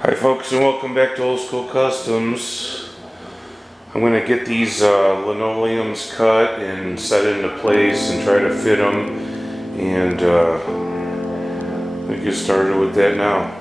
Hi folks, and welcome back to Old School Customs. I'm going to get these linoleums cut and set into place and try to fit them, and we get started with that now.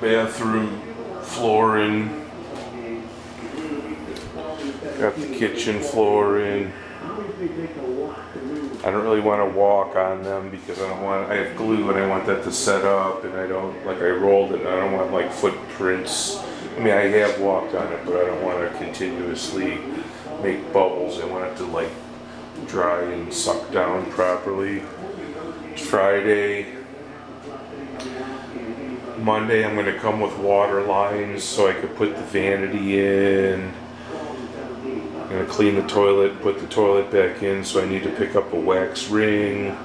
bathroom floor in. Got the kitchen floor in. I don't really want to walk on them because I have glue and I want that to set up, and I rolled it and I don't want like footprints. I mean, I have walked on it, but I don't want to continuously make bubbles. I want it to like dry and suck down properly. It's Friday. Monday I'm going to come with water lines so I could put the vanity in. I'm going to clean the toilet, put the toilet back in, so I need to pick up a wax ring.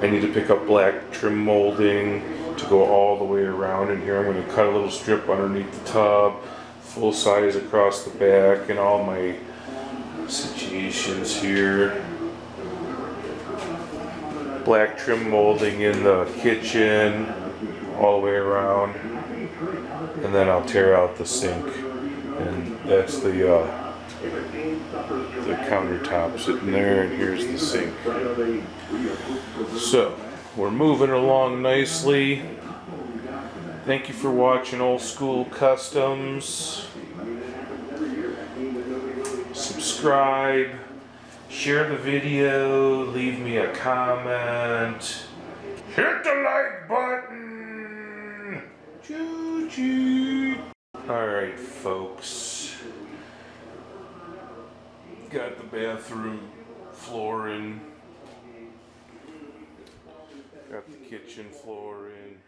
I need to pick up black trim molding to go all the way around in here. I'm going to cut a little strip underneath the tub, full size across the back, and all my situations here. Black trim molding in the kitchen all the way around, and then I'll tear out the sink, and that's the countertop sitting there, and here's the sink. So we're moving along nicely. Thank you for watching Old School Customs. Subscribe, share the video, leave me a comment, hit the like button. Choo-choo. Alright folks, got the bathroom floor in, got the kitchen floor in.